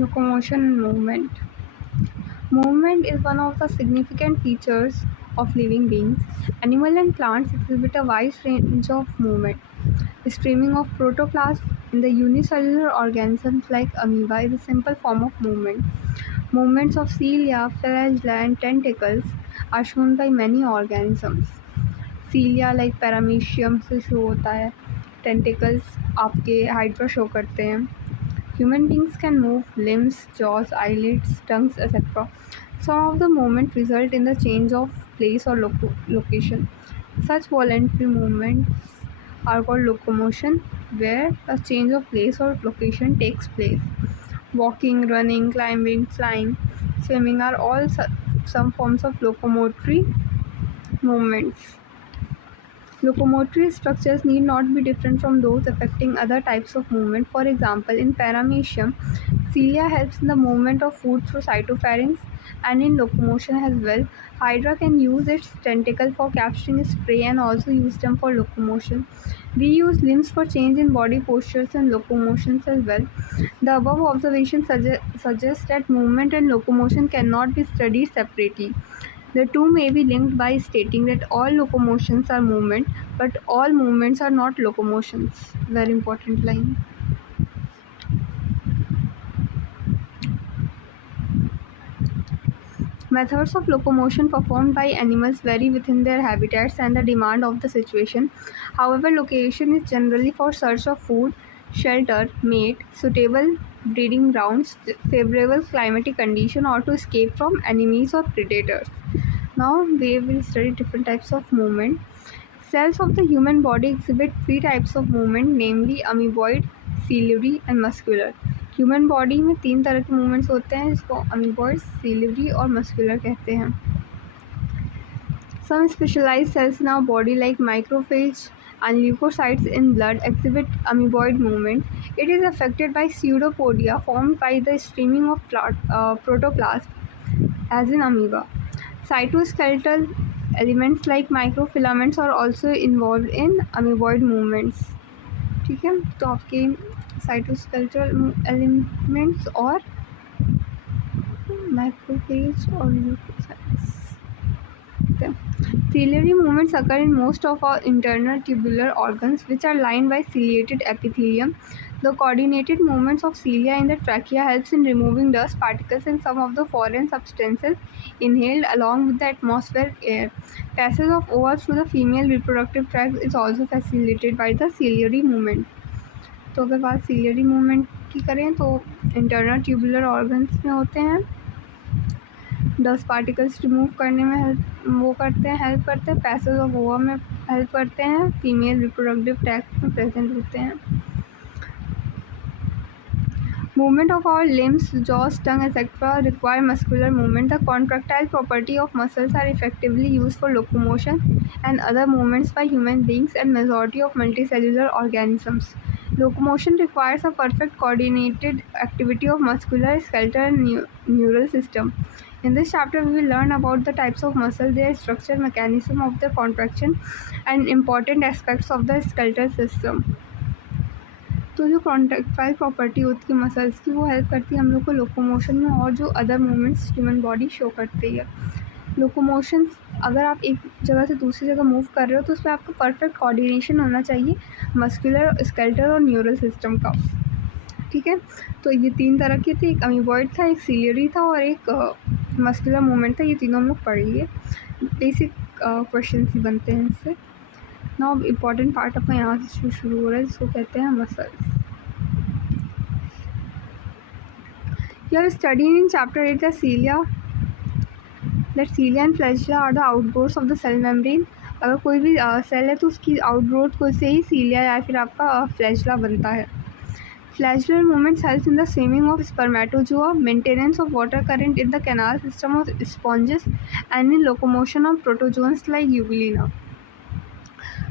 Locomotion and movement. Movement is one of the significant features of living beings. Animals and plants exhibit a wide range of movement. Streaming of protoplasm in the unicellular organisms like amoeba is a simple form of movement. Movements of cilia, flagella, and tentacles are shown by many organisms. Cilia like paramecium से show होता है, tentacles आपके hydra show करते हैं. Human beings can move limbs, jaws, eyelids, tongues, etc. Some of the movements result in the change of place or location. Such voluntary movements are called locomotion, where a change of place or location takes place. Walking, running, climbing, flying, swimming are all some forms of locomotory movements. Locomotory structures need not be different from those affecting other types of movement. For example, in paramecium, cilia helps in the movement of food through cytopharynx and in locomotion as well. Hydra can use its tentacle for capturing its prey and also use them for locomotion. We use limbs for change in body postures and locomotions as well. The above observation suggests that movement and locomotion cannot be studied separately. The two may be linked by stating that all locomotions are movement, but all movements are not locomotions. Very important line. Methods of locomotion performed by animals vary within their habitats and the demand of the situation. However, location is generally for search of food, shelter, mate, suitable breeding grounds, favorable climatic condition, or to escape from enemies or predators. Now we will study different types of movement. Cells of the human body exhibit three types of movement, namely amoeboid, ciliary and muscular. Human body में तीन तरह के movements होते हैं, जिसको amoeboid, सिलिवरी और muscular कहते हैं. Some specialized cells in our body like macrophage and leukocytes in blood exhibit amoeboid movement. It is affected by pseudopodia formed by the streaming of protoplasm as in amoeba. Cytoskeletal elements like microfilaments are also involved in amoeboid movements. ठीक है, तो आपके cytoskeletal elements और macrophage और leukocytes. Ciliary movements occur in most of our internal tubular organs, which are lined by ciliated epithelium. The coordinated movements of cilia in the trachea helps in removing dust particles and some of the foreign substances inhaled along with the atmospheric air. Passage of ova through the female reproductive tract is also facilitated by the ciliary movement. तो अगर बात ciliary movement की करें तो internal tubular organs में होते हैं. Dust particles remove करने में हेल्प करते हैं. पैसेज ऑफ ओवा में हेल्प करते हैं. फीमेल रिप्रोडक्टिव ट्रैक्ट में प्रेजेंट होते हैं. Movement of our limbs, jaws, tongue, etc. require muscular movement. The contractile property of muscles are effectively used for locomotion and other movements by human beings and majority of multicellular organisms. Locomotion requires a perfect coordinated activity of muscular, skeletal and neural system. In this chapter, we will learn about the types of muscle, their structure, mechanism of their contraction, and important aspects of the skeletal system. तो जो contractile property होती है muscles की, वो help करती है हम लोग को लोकोमोशन में और जो other movements human body show करती है. लोकोमोशन, अगर आप एक जगह से दूसरी जगह मूव कर रहे हो तो उसमें आपको परफेक्ट कोऑर्डिनेशन होना चाहिए मस्कुलर, स्केलेटल और न्यूरल सिस्टम का. ठीक है, तो ये तीन तरह के थे. एक अमीबॉइड था, एक सिलियरी था और एक मस्कुलर मूवमेंट था. ये तीनों हम लोग पढ़ लिए. बेसिक क्वेश्चन ही बनते हैं इससे. नाउ इम्पॉर्टेंट पार्ट अपना यहाँ से शुरू हो रहा है, जिसको कहते हैं muscles. You have studied in chapter 8 the cilia, that cilia and flagella are the outgrowths of the cell membrane. अगर कोई भी सेल है तो उसकी आउटग्रोथ को से ही cilia या फिर आपका flagella बनता है. Flagellar movements helps in the swimming of spermatozoa, maintenance of water current in the canal system of sponges, and in locomotion of protozoans like Euglena.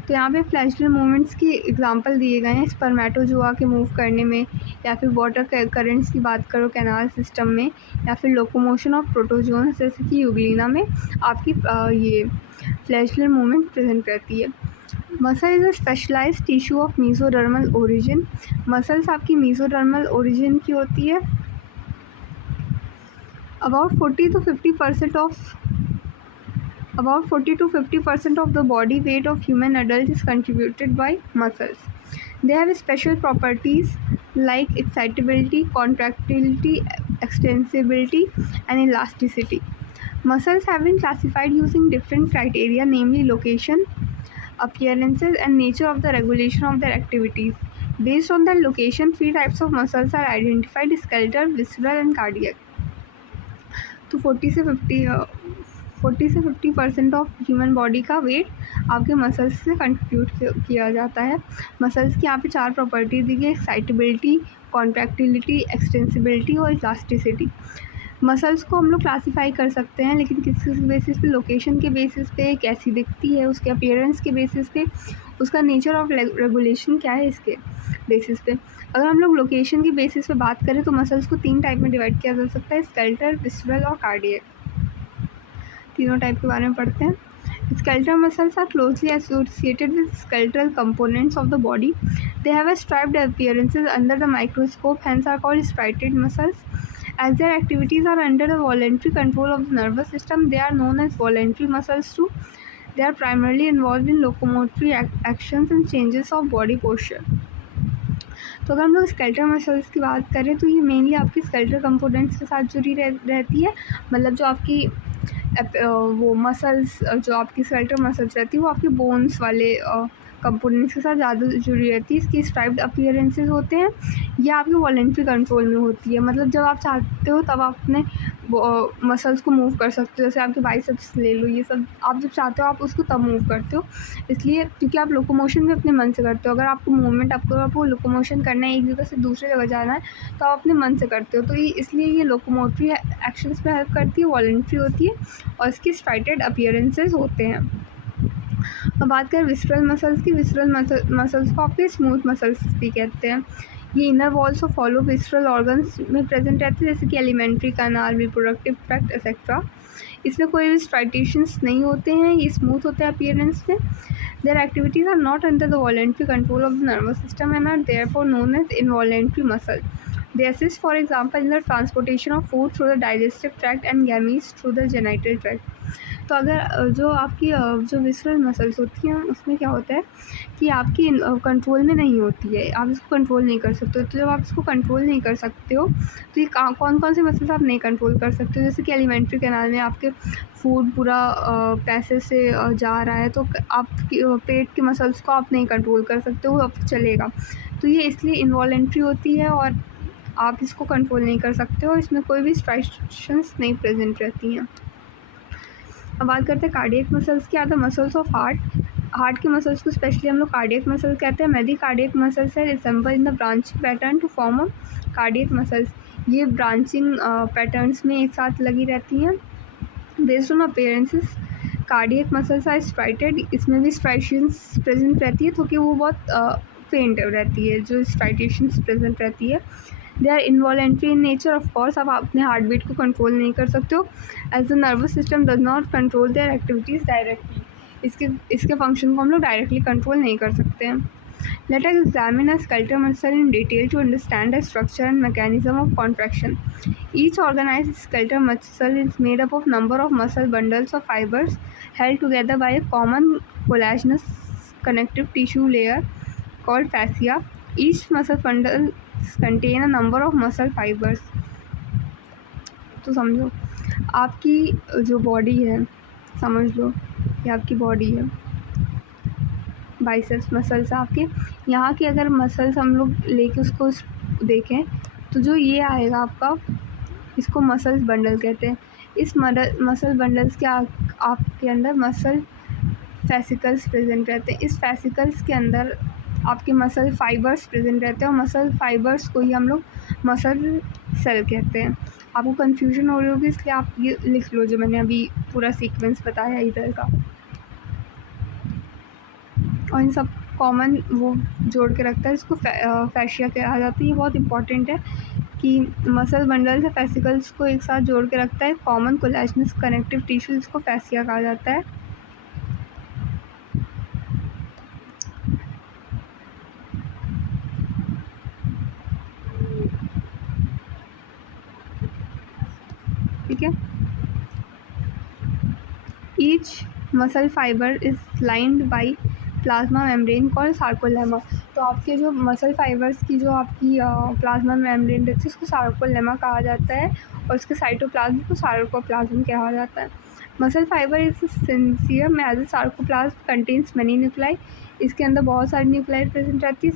तो यहाँ पे फ्लैशलर मूवमेंट्स की एग्जांपल दिए गए हैं स्पर्मेटोजोआ के मूव करने में, या फिर वाटर करेंट्स की बात करो कैनाल सिस्टम में, या फिर लोकोमोशन ऑफ प्रोटोजोन्स जैसे कि यूग्लिना में आपकी ये फ्लैशलर मूवमेंट प्रेजेंट करती है. Muscle is a specialised tissue of mesodermal origin. Muscles आपकी मीजोडर्मल ओरिजिन की होती है. About 40 to 50% of About 40 to 50% of the body weight of human adult is contributed by muscles. They have special properties like excitability, contractility, extensibility, and elasticity. Muscles have been classified using different criteria, namely location, appearances, and nature of the regulation of their activities. Based on their location, three types of muscles are identified: skeletal, visceral, and cardiac. तो 40 से 50% of human body का wait आपके muscles से contribute किया जाता है। Muscles की यहाँ पे 4 प्रॉपर्टी दी गई: एक्साइटेबिलिटी, कॉन्ट्रैक्टिलिटी, एक्सटेंसिबिलिटी और इलास्टिसिटी। मसल्स को हम लोग क्लासीफाई कर सकते हैं, लेकिन किस किस बेसिस पे? लोकेशन के बेसिस पे, कैसी दिखती है, उसके अपीयरेंस के बेसिस पे, उसका नेचर ऑफ रेगुलेशन क्या है, इसके बेसिस पे। अगर हम लोग लोकेशन की बेसिस पे बात करें तो मसल्स को 3 टाइप में डिवाइड किया जा सकता है: स्केलेटल, विसरल और कार्डियक। तीनों टाइप के बारे में पढ़ते हैं। Skeletal muscles are closely associated with skeletal components of the body. They have a striped appearances under the microscope, hence are called striated muscles. As their activities are under the voluntary control of the nervous system, they are known as voluntary muscles too. They are primarily involved in locomotory actions and changes of body posture. तो अगर हम लोग skeletal muscles की बात करें तो ये mainly आपकी स्केलेटल कंपोनेंट्स के साथ जुड़ी रहती है। मतलब जो आपकी वो मसल्स, जो आपकी स्केलेटल मसल्स रहती है वो आपके बोन्स वाले कंपोनेंट्स के साथ ज़्यादा जुड़ी रहती है। इसकी स्ट्राइप्ड अपीयरेंसेस होते हैं। ये आपके वॉलेंट्री कंट्रोल में होती है। मतलब जब आप चाहते हो तब आप अपने मसल्स को मूव कर सकते हो। जैसे आपके बाइसेप्स ले लो, ये सब आप जब चाहते हो आप उसको तब मूव करते हो। इसलिए क्योंकि आप लोकोमोशन भी अपने मन से करते हो। अगर आपको मूवमेंट, आपको लोकोमोशन करना है, एक जगह से दूसरी जगह जाना है, तो आप अपने मन से करते हो। तो ये इसलिए ये लोकोमोटरी एक्शंस में हेल्प करती है, वॉलेंट्री होती है और इसकी स्ट्राइटेड अपीयरेंसेस होते हैं। अब बात करें विसरल मसल्स की। विसरल मसल्स को आपके स्मूथ मसल्स भी कहते हैं। ये inner walls of follow visceral organs में प्रेजेंट रहते हैं, जैसे कि alimentary canal, reproductive tract etcetera. इसमें कोई भी स्ट्राइटेशंस नहीं होते हैं, ये स्मूथ होते हैं अपीयरेंस में। Their activities are not under the voluntary control of the nervous system and are therefore known as involuntary muscle. They assist, for example, in the transportation of food through the digestive tract and gametes through the genital tract. तो अगर जो आपकी जो visceral muscles होती हैं उसमें क्या होता है कि आपकी कंट्रोल में नहीं होती है, आप इसको कंट्रोल नहीं कर सकते हो। तो जब आप इसको कंट्रोल नहीं कर सकते हो तो ये कौन कौन से मसल्स आप नहीं कंट्रोल कर सकते हो? जैसे कि एलिमेंट्री कैनाल में आपके फूड पूरा पैसे से जा रहा है, तो आप पेट के मसल्स को आप नहीं कंट्रोल कर सकते हो, अब चलेगा। तो ये इसलिए इनवॉलेंट्री होती है और आप इसको कंट्रोल नहीं कर सकते हो। इसमें कोई भी स्ट्राइक्शंस नहीं प्रेजेंट रहती हैं। अब बात करते हैं कार्डियक मसल्स की। Are the muscles of heart. Heart के मसल्स को स्पेशली हम लोग कार्डियक मसल कहते हैं। मेडी कार्डियक मसल्स है resemble in the branching pattern to form a cardiac muscles. ये ब्रांचिंग पैटर्न्स में एक साथ लगी रहती हैं। Based on appearances cardiac muscles are striated. इसमें भी स्ट्राइशंस प्रेजेंट रहती है, तो कि वो बहुत फेंट रहती है जो स्ट्राइटेशंस प्रेजेंट रहती है। They are involuntary in nature. Of course आप अपने हार्ट बीट को कंट्रोल नहीं कर सकते हो, as the nervous system does not control their activities directly. इसके फंक्शन को हम लोग डायरेक्टली कंट्रोल नहीं कर सकते हैं। Let us examine a skeletal muscle in detail to understand the structure and mechanism of contraction. Each organized skeletal muscle is made up of number of muscle bundles or fibers held together by a common collagenous connective tissue layer called fascia. Each muscle bundle contain a number of muscle fibers. तो समझो आपकी जो body है, समझ लो ये आपकी body है, biceps muscles आपके। यहाँ के अगर मसल्स हम लोग लेके उसको देखें तो जो ये आएगा आपका, इसको मसल्स बंडल कहते हैं। इस मसल बंडल्स के आपके अंदर मसल फैसिकल्स प्रेजेंट रहते हैं। इस फैसिकल्स के अंदर आपके मसल फाइबर्स प्रेजेंट रहते हैं और मसल फाइबर्स को ही हम लोग मसल सेल कहते हैं। आपको कन्फ्यूजन हो रही होगी, इसलिए आप ये लिख लो जो मैंने अभी पूरा सीक्वेंस बताया इधर का, और इन सब कॉमन वो जोड़ के रखता है। इसको फैशिया कहा जाता है। ये बहुत इंपॉर्टेंट है कि मसल बंडल्स या फैसिकल्स को एक साथ जोड़ के रखता है कॉमन कोलेजनस कनेक्टिव टिश्यू, इसको फैशिया कहा जाता है। ठीक है। Each muscle fibre is lined by plasma membrane called sarcolemma. तो आपके जो मसल फाइबर्स की जो आपकी प्लाज्मा मेम्ब्रेन रहती है उसको सार्कोलेमा कहा जाता है, और उसके साइटोप्लाज्म को सार्कोप्लाज्म कहा जाता है। Muscle fibre is syncytium as sarcoplasm contains many nuclei. इसके अंदर बहुत सारी न्यूक्लाई प्रेजेंट रहती है,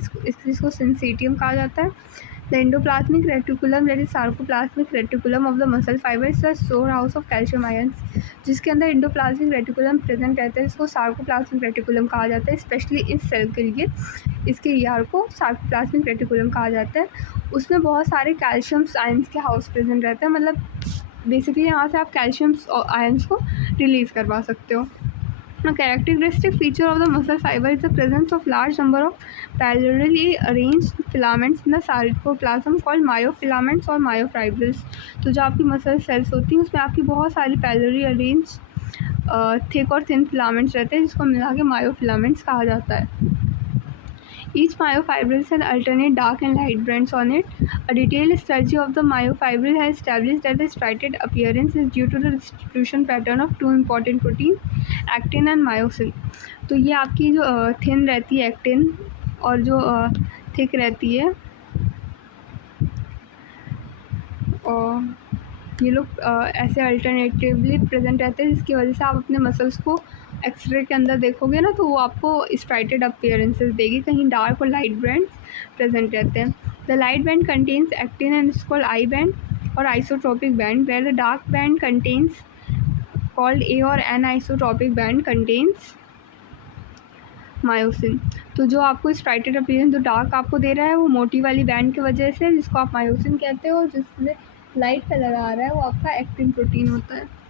इसको सिंसिटियम कहा जाता है। The endoplasmic reticulum that is sarcoplasmic reticulum of the muscle fibre is the store house of calcium ions. जिसके अंदर एंडोप्लाज्मिक रेटिकुलम प्रेजेंट रहता है इसको सार्कोप्लाज्मिक रेटिकुलम कहा जाता है। स्पेशली इस सेल के लिए इसके ईआर को सार्कोप्लाज्मिक रेटिकुलम कहा जाता है। उसमें बहुत सारे कैल्शियम आयंस के हाउस प्रेजेंट रहते हैं, मतलब बेसिकली यहाँ से आप कैल्शियम आयंस को रिलीज़ करवा सकते हो। A characteristic feature of the muscle fiber is the presence of large number of parallelly arranged filaments in the sarcoplasm called myofilaments or myofibrils। तो जो आपकी मसल सेल्स होती हैं उसमें आपकी बहुत सारी पैरेलली अरेंज थिक और थिन फिलामेंट्स रहते हैं, जिसको मिला के मायोफिलामेंट्स कहा जाता है। Each myofibril has alternate dark and light bands on it. A detailed study of the myofibril has established that the striated appearance is due to the distribution pattern of two important proteins, actin and myosin। तो ये आपकी जो thin रहती है actin और जो thick रहती है, और ये लोग ऐसे अल्टरनेटिवली प्रेजेंट रहते हैं, जिसकी वजह से आप अपने मसल्स को एक्सरे के अंदर देखोगे ना तो वो आपको स्ट्राइटेड अपीयरेंसेस देगी, कहीं डार्क और लाइट बैंड्स प्रेजेंट रहते हैं। The light band contains actin and is called I band और isotropic band, where the dark band contains called A और an isotropic band contains myosin. तो जो आपको स्ट्राइटेड अपीयरेंस जो डार्क आपको दे रहा है वो मोटी वाली बैंड की वजह से, जिसको आप मायोसिन कहते हो, और जिसमें लाइट कलर आ रहा है वो आपका एक्टिन प्रोटीन होता है।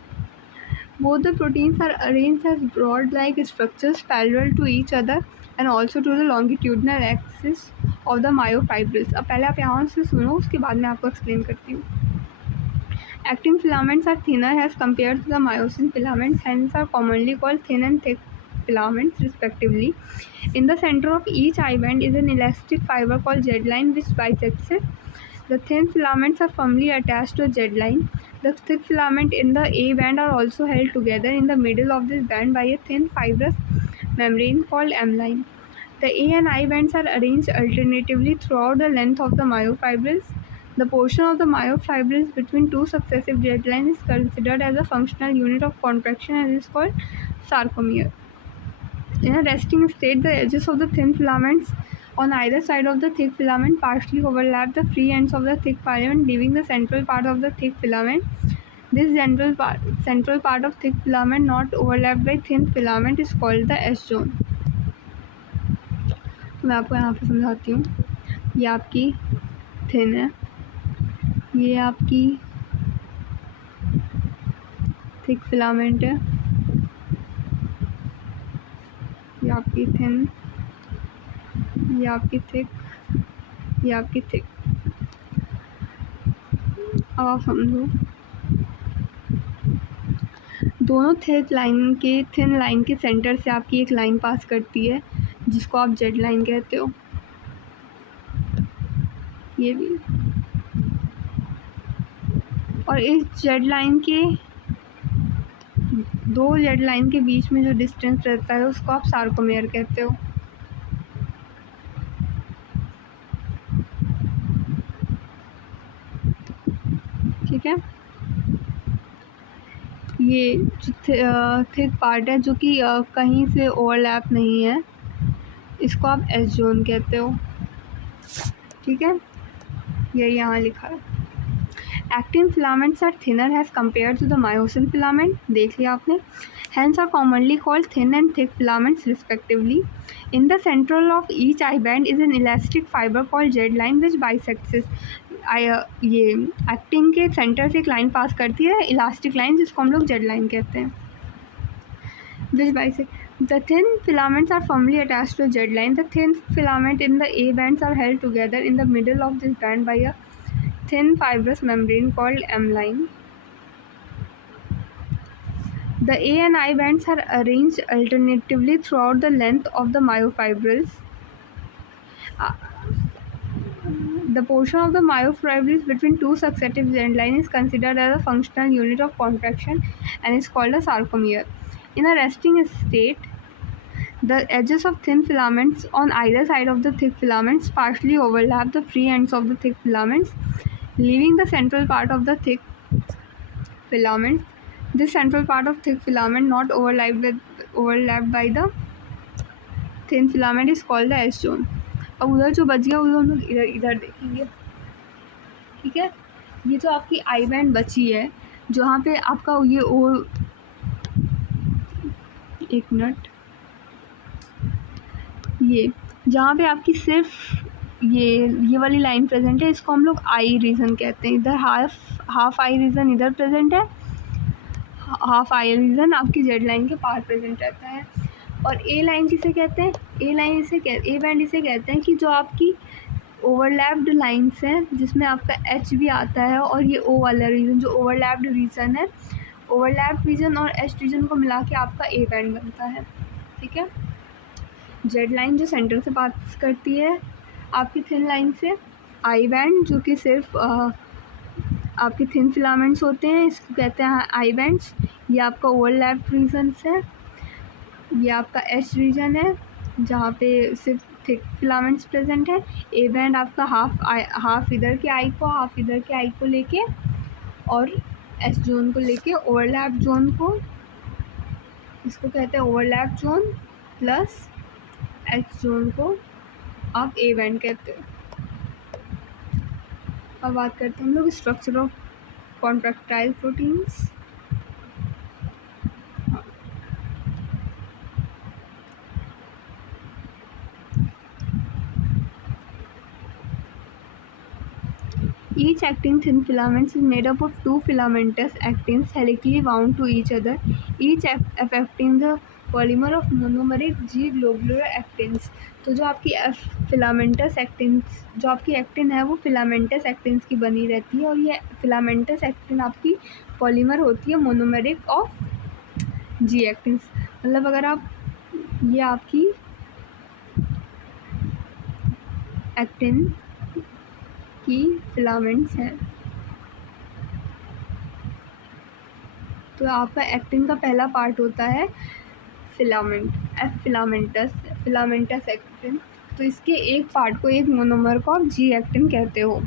Both the proteins are arranged as broad-like structures parallel to each other and also to the longitudinal axis of the myofibrils। अब पहले आप यहाँ से सुनो, उसके बाद मैं आपको एक्सप्लेन करती हूँ। Actin filaments are thinner as compared to the myosin filaments, hence are commonly called thin and thick filaments respectively. In the center of each eye band is an elastic fiber called Z-line which bisects it. The thin filaments are firmly attached to a Z-line. The thick filament in the A band are also held together in the middle of this band by a thin fibrous membrane called M-line. The A and I bands are arranged alternatively throughout the length of the myofibrils. The portion of the myofibrils between two successive Z-lines is considered as a functional unit of contraction and is called sarcomere. In a resting state, the edges of the thin filaments on either side of the thick filament partially overlap the free ends of the thick filament, leaving the central part of the thick filament. This central part of thick filament not overlapped by thin filament is called the S zone। मैं आपको यहाँ पे समझाती हूँ। ये आपकी thin है, ये आपकी थिक फिलामेंट है, ये आपकी थिन, ये आपकी थिक, ये आपकी थिक। अब आप समझो, दोनों थिन लाइन के सेंटर से आपकी एक लाइन पास करती है जिसको आप जेड लाइन कहते हो। ये भी, और इस जेड लाइन के दो जेड लाइन के बीच में जो डिस्टेंस रहता है उसको आप सार्कोमेयर कहते हो। ठीक है, ये थिक पार्ट है जो कि कहीं से ओवरलैप नहीं है, इसको आप एस जोन कहते हो। ठीक है, ये यहाँ लिखा है। Actin filaments are thinner as compared to the myosin filament, देख लिया आपने। Hence are commonly called thin and thick filaments respectively. In the central of each eye band is an elastic fiber called Z-line which bisects it। ये actin के centre से एक line पास करती है, elastic line, जिसको हम लोग जेड लाइन कहते हैं। Which bisect the thin filaments are firmly attached to a Z line। The thin filament in the A bands are held together in the middle of this band by a thin fibrous membrane called M line। The A and I bands are arranged alternatively throughout the length of the myofibrils. The portion of the myofibrils between two successive Z lines is considered as a functional unit of contraction and is called a sarcomere. In a resting state, the edges of thin filaments on either side of the thick filaments partially overlap the free ends of the thick filaments, leaving the central part of the thick filaments. This central part of thick filament not overlapped by the thin filament is called the S zone. अब उधर जो बच गया उधर हम लोग इधर देखेंगे, ठीक है। ये जो आपकी आई बैंड बची है, जहाँ पे आपका ये एक मिनट, ये जहाँ पे आपकी सिर्फ ये वाली लाइन प्रेजेंट है, इसको हम लोग आई रीजन कहते हैं। इधर हाफ आई रीजन इधर प्रेजेंट है, हाफ आई रीजन आपकी जेड लाइन के पार प्रेजेंट रहता है। और ए लाइन किसे कहते हैं? ए बैंड इसे कहते हैं कि जो आपकी ओवरलैप्ड लाइन्स हैं, जिसमें आपका एच भी आता है, और ये ओ वाला रीजन जो ओवरलैप्ड रीजन है, ओवरलैप्ड रीजन और एच रीजन को मिला के आपका ए बैंड बनता है, ठीक है। जेड लाइन जो सेंटर से पास करती है आपकी थिन लाइन से, आई बैंड जो कि सिर्फ आपके थिन फिलामेंट्स होते हैं, इसको कहते हैं आई बैंड्स। ये आपका ओवरलैप्ड रीजन्स है। ये आपका एच रीजन है जहाँ पे सिर्फ थिक फिलामेंट्स प्रेजेंट है। ए बैंड आपका हाफ इधर के आई को, हाफ इधर के आई को लेके, और एस जोन को लेके ओवरलैप जोन को, इसको कहते हैं overlap zone, plus H zone को आप ए बैंड कहते हो। अब बात करते हैं हम लोग structure of contractile proteins. Each actin thin filaments is made up of two filamentous actins helically wound to each other, each affecting the polymer of monomeric G globular actins। तो जो आपकी फिलामेंटस एक्टिन्स, जो आपकी actin है वो filamentous actins की बनी रहती है, और ये फिलामेंटस एक्टिन आपकी पॉलीमर होती है मोनोमेरिक ऑफ जी एक्टिन्स। मतलब अगर आप, ये आपकी एक्टिन की फिलामेंट्स हैं, तो आपका एक्टिन का पहला पार्ट होता है फिलामेंटस एक्टिन। तो इसके एक पार्ट को, एक मोनोमर को आप जी एक्टिन कहते हो।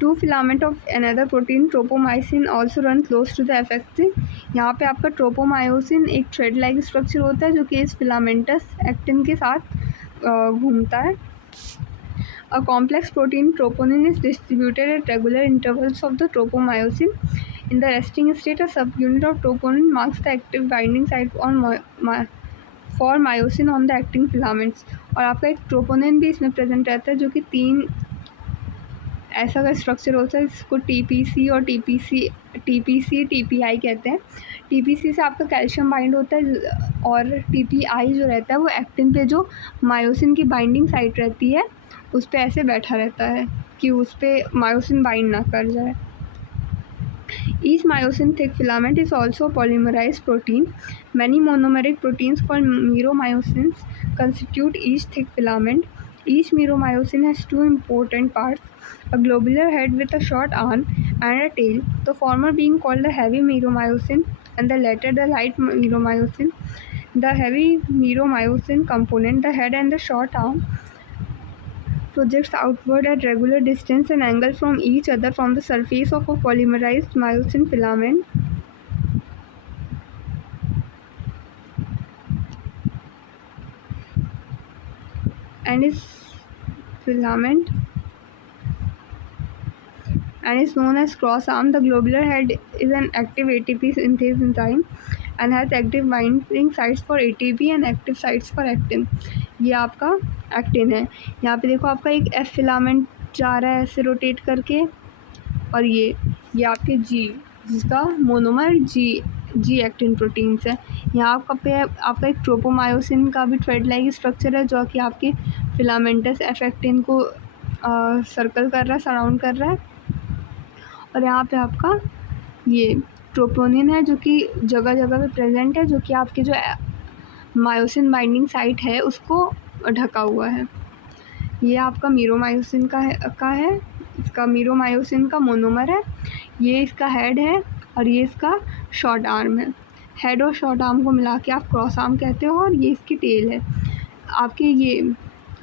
Two filament of another protein tropomyosin also run close to the effective. यहाँ पे आपका ट्रोपोमायोसिन एक थ्रेड लाइक स्ट्रक्चर होता है जो कि इस फिलामेंटस एक्टिन के साथ घूमता है। A complex protein troponin is distributed at regular intervals of the tropomyosin. In the resting state, a subunit of troponin marks the active binding site for myosin on the actin filaments। और आपका एक troponin भी इसमें present रहता है जो कि 3 ऐसा का स्ट्रक्चर होता है, इसको टीपीसी और टीपीआई कहते हैं। टीपीसी से आपका कैल्शियम बाइंड होता है, और टीपीआई जो रहता है वो एक्टिन पे जो मायोसिन की बाइंडिंग साइट रहती है उस पर ऐसे बैठा रहता है कि उस पर मायोसिन बाइंड ना कर जाए। Each myosin thick filament is also a polymerized protein. Many monomeric proteins called meromyosins constitute each thick filament. Each meromyosin has two important parts, a globular head with a short arm and a tail, the former being called the heavy meromyosin and the latter the light meromyosin. The heavy meromyosin component, the head and the short arm, projects outward at regular distance and angle from each other from the surface of a polymerized myosin filament. And is known as cross arm. The globular head is an active ATP synthase enzyme and has active binding sites for ATP and active sites for actin. ये आपका actin है। यहाँ पे देखो आपका एक F filament जा रहा है ऐसे रोटेट करके, और ये आपके जी, जिसका मोनोमर जी एक्टिन प्रोटीन्स है। यहाँ आपका एक ट्रोपोमायोसिन का भी थ्रेड लाइक स्ट्रक्चर है जो कि आपके फिलामेंटस एफ एक्टिन को सर्कल कर रहा है, सराउंड कर रहा है। और यहाँ पे आपका ये ट्रोपोनिन है जो कि जगह जगह पे प्रेजेंट है, जो कि आपके जो मायोसिन बाइंडिंग साइट है उसको ढका हुआ है। ये आपका मीरोमायोसिन का है, इसका मीरोमायोसिन का मोनोमर है, ये इसका हेड है और ये इसका शॉर्ट आर्म है। हेड और शॉर्ट आर्म को मिला के आप क्रॉस आर्म कहते हो और ये इसकी टेल है। आपके ये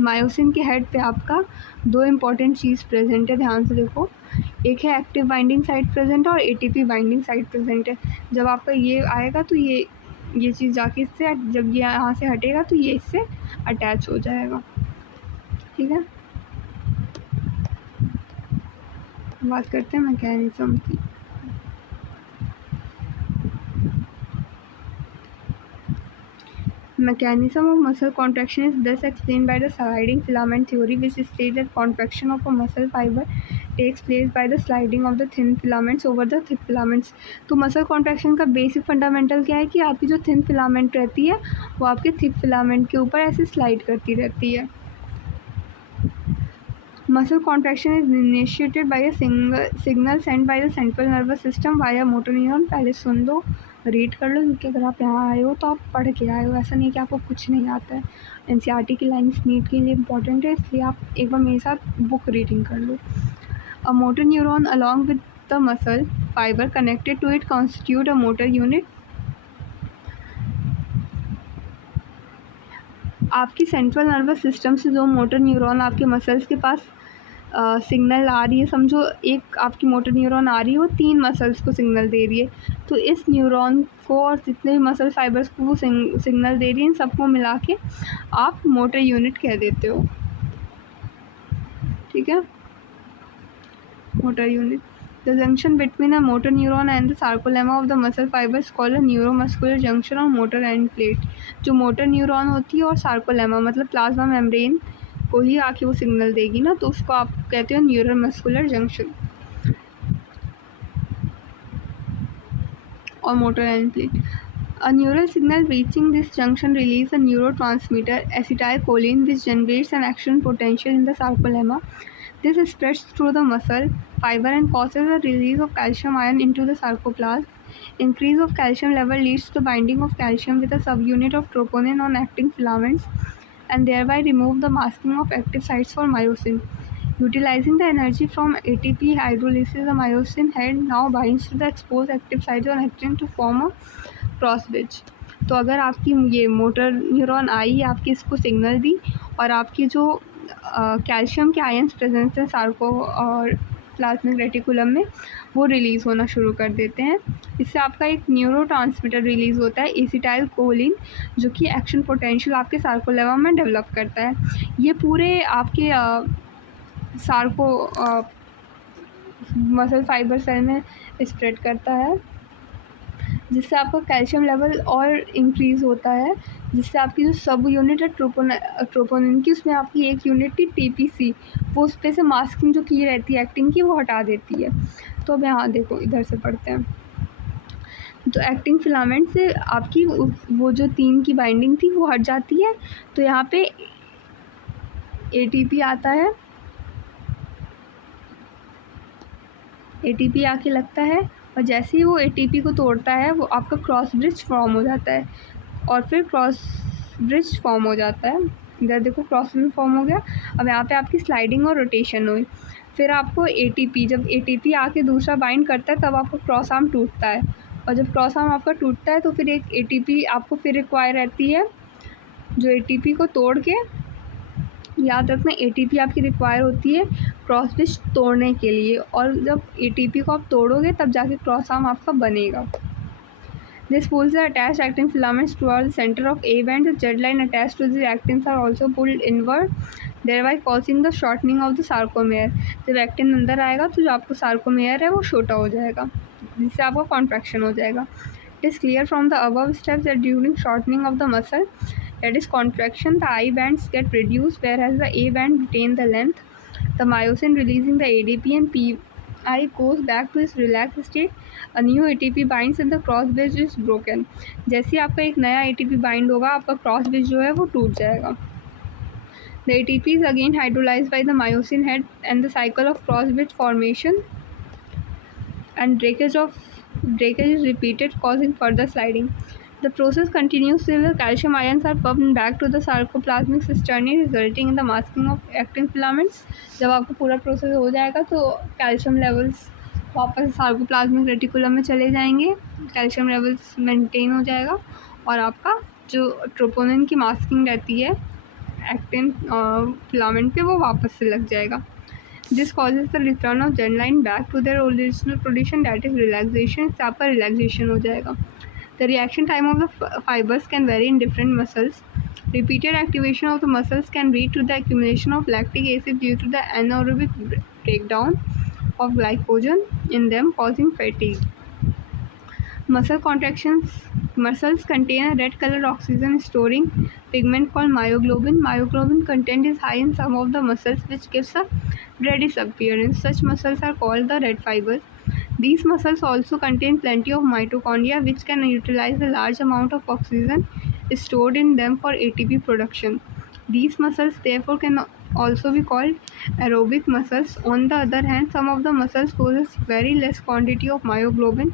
मायोसिन के हेड पे आपका दो इम्पॉर्टेंट चीज़ प्रेजेंट है, ध्यान से देखो। एक है एक्टिव बाइंडिंग साइट प्रेजेंट है और एटीपी बाइंडिंग साइट प्रेजेंट है। जब आपका ये आएगा तो ये चीज़ जाके इससे, जब ये यहाँ से हटेगा तो ये इससे अटैच हो जाएगा। ठीक है, बात करते हैं मैकेनिज्म की। Mechanism of muscle contraction is thus explained by the sliding filament theory, which states that contraction of a muscle fiber takes place by the sliding of the thin filaments over the thick filaments। तो muscle contraction का basic fundamental क्या है कि आपकी जो thin filament रहती है वो आपके थिक फिलामेंट के ऊपर ऐसे स्लाइड करती रहती है। Muscle contraction is initiated by a signal sent by the central nervous system via motor neuron। पहले सुन लो, रीड कर लो, क्योंकि अगर आप यहाँ आए हो तो आप पढ़ के आए हो, ऐसा नहीं कि आपको कुछ नहीं आता है। एनसीईआरटी की लाइन्स नीट के लिए इंपॉर्टेंट है, इसलिए आप एक बार मेरे साथ बुक रीडिंग कर लो। A motor neuron along with the muscle fibre connected to it constitute a motor unit. आपकी सेंट्रल नर्वस सिस्टम से जो मोटर न्यूरॉन आपके मसल्स के पास सिग्नल आ रही है, समझो एक आपकी मोटर न्यूरॉन आ रही है, वो 3 मसल्स को सिग्नल दे रही है, तो इस न्यूरॉन को और जितने भी मसल फाइबर्स को वो सिग्नल दे रही है, इन सबको मिला के आप मोटर यूनिट कह देते हो। ठीक है, motor unit. The junction between a motor neuron and the sarcolemma of the muscle fibres called a neuromuscular junction और मोटर एंड प्लेट। जो मोटर न्यूरॉन होती है और सार्कोलेमा मतलब प्लाज्मा मेम्ब्रेन को ही आके वो सिग्नल देगी ना, तो उसको आप कहते हो न्यूरोमस्कुलर जंक्शन और motor end plate. A neural signal reaching this junction releases a neurotransmitter acetylcholine, which generates an action potential in the sarcolemma. This spreads through the muscle fiber and causes a release of calcium ion into the sarcoplasm. Increase of calcium level leads to the binding of calcium with a subunit of troponin on acting filaments and thereby remove the masking of active sites for myosin. Utilizing the energy from ATP hydrolysis, the myosin head now binds to the exposed active sites on actin to form a cross bridge. तो अगर आपकी ये motor neuron आई, आपकी इसको signal दी और आपकी जो calcium के आयन्स प्रेजेंस है सार्को और प्लाज्मिक रेटिकुलम में, वो रिलीज़ होना शुरू कर देते हैं। इससे आपका एक न्यूरोट्रांसमीटर रिलीज़ होता है एसिटाइलकोलिन, जो कि एक्शन पोटेंशियल आपके सार्कोलेमा में डेवलप करता है। ये पूरे आपके सार्को मसल फाइबर सेल में स्प्रेड करता है, जिससे आपका कैल्शियम लेवल और इंक्रीज़ होता है, जिससे आपकी जो सब यूनिट है ट्रोपोनिन की, उसमें आपकी एक यूनिट थी टीपीसी, वो उस पर से मास्किंग जो की रहती है एक्टिंग की, वो हटा देती है। तो अब यहाँ देखो, इधर से पढ़ते हैं। तो एक्टिंग फिलामेंट से आपकी वो जो 3 की बाइंडिंग थी वो हट जाती है, तो यहाँ पे एटीपी आता है, एटीपी आके लगता है और जैसे ही वो एटीपी को तोड़ता है वो आपका क्रॉस ब्रिज फॉर्म हो जाता है और फिर क्रॉस ब्रिज फॉर्म हो जाता है। इधर देखो क्रॉस ब्रिज फॉर्म हो गया। अब यहाँ पे आपकी स्लाइडिंग और रोटेशन हुई, फिर आपको एटीपी, जब एटीपी आके दूसरा बाइंड करता है तब आपको क्रॉस आर्म टूटता है, और जब क्रॉस आर्म आपका टूटता है तो फिर एक एटीपी आपको फिर रिक्वायर रहती है, जो एटीपी को तोड़ के, याद रखना एटीपी आपकी रिक्वायर होती है क्रॉस ब्रिज तोड़ने के लिए, और जब एटीपी को आप तोड़ोगे तब जाके क्रॉस आर्म आपका बनेगा। This pulls the attached actin filaments toward the center of A band. The Z line attached to the actins are also pulled inward, thereby causing the shortening of the sarcomere. जब actin अंदर आएगा तो जो आपको sarcomere है वो छोटा हो जाएगा, जिससे आपका कॉन्ट्रैक्शन हो जाएगा। It is clear from the above steps that during shortening of the muscle, that is contraction, the I bands get reduced, whereas the A band retain the length. The myosin releasing the ADP and PI goes back to its relaxed state. A new ATP binds and the cross bridge is broken. जैसे ही आपका एक नया ATP bind होगा, आपका cross bridge जो है वो टूट जाएगा। The ATP is again hydrolyzed by the myosin head and the cycle of cross bridge formation and breakage is repeated, causing further sliding. The process continues till the calcium ions are pumped back to the sarcoplasmic cisternae, resulting in the masking of actin filaments. जब आपका पूरा process हो जाएगा तो calcium levels वापस sarcoplasmic reticulum में चले जाएंगे, कैल्शियम लेवल्स मेंटेन हो जाएगा और आपका जो ट्रोपोनिन की मास्किंग रहती है एक्टिन फिलामेंट पे वो वापस से लग जाएगा. This causes the return of germline back to their original position, that is relaxation. यहाँ पर relaxation हो जाएगा. The reaction time of the fibers can vary in different muscles. Repeated activation of the muscles can lead to the accumulation of lactic acid due to the anaerobic breakdown of glycogen in them, causing fatigue. Muscle contractions. Muscles contain a red colored oxygen storing pigment called myoglobin. Myoglobin content is high in some of the muscles, which gives a reddish appearance. Such muscles are called the red fibers. These muscles also contain plenty of mitochondria, which can utilize a large amount of oxygen stored in them for ATP production. These muscles therefore can also be called aerobic muscles. On the other hand, some of the muscles possess very less quantity of myoglobin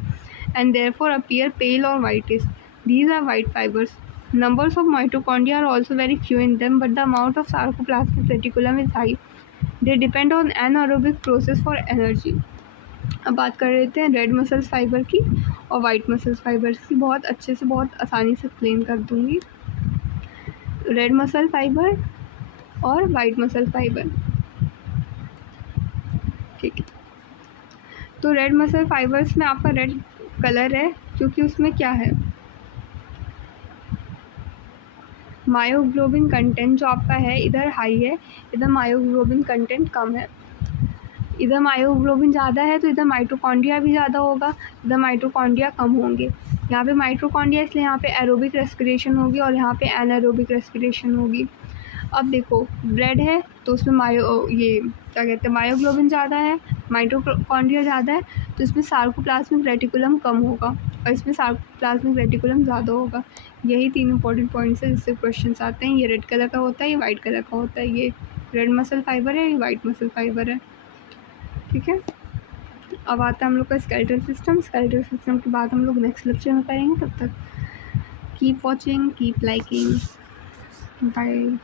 and therefore appear pale or whitish. These are white fibers. Numbers of mitochondria are also very few in them, but the amount of sarcoplasmic reticulum is high. They depend on anaerobic process for energy. अब बात कर लेते हैं red muscles fibre की और white muscles fibres की. बहुत अच्छे से बहुत आसानी से एक्सप्लेन कर दूँगी. रेड मसल फाइबर और वाइट मसल फाइबर. ठीक है, तो रेड मसल फाइबर्स में आपका रेड कलर है क्योंकि उसमें क्या है, मायोग्लोबिन कंटेंट जो आपका है इधर हाई है, इधर मायोग्लोबिन कंटेंट कम है. इधर मायोग्लोबिन ज़्यादा है तो इधर माइटोकॉन्ड्रिया भी ज़्यादा होगा, इधर माइटोकॉन्ड्रिया कम होंगे. यहाँ पे माइटोकॉन्ड्रिया इसलिए यहाँ पे एरोबिक रेस्पिरेशन होगी और यहाँ पे एनारोबिक रेस्पिरेशन होगी. अब देखो रेड है तो उसमें ये क्या कहते हैं मायोग्लोबिन ज़्यादा है, माइटोकॉन्ड्रिया ज़्यादा है, तो इसमें सार्कोप्लाज्मिक रेटिकुलम कम होगा और इसमें सार्कोप्लाज्मिक रेटिकुलम ज़्यादा होगा. यही 3 इंपॉर्टेंट पॉइंट्स है जिससे क्वेश्चन आते हैं. ये रेड कलर का होता है, ये वाइट कलर का होता है. ये रेड मसल फाइबर है, ये वाइट मसल फाइबर है. ठीक है, अब आता है हम लोग का स्केलेटल सिस्टम. स्केलेटल सिस्टम के बाद हम लोग नेक्स्ट लेक्चर में करेंगे. तब तक keep watching, keep liking, bye.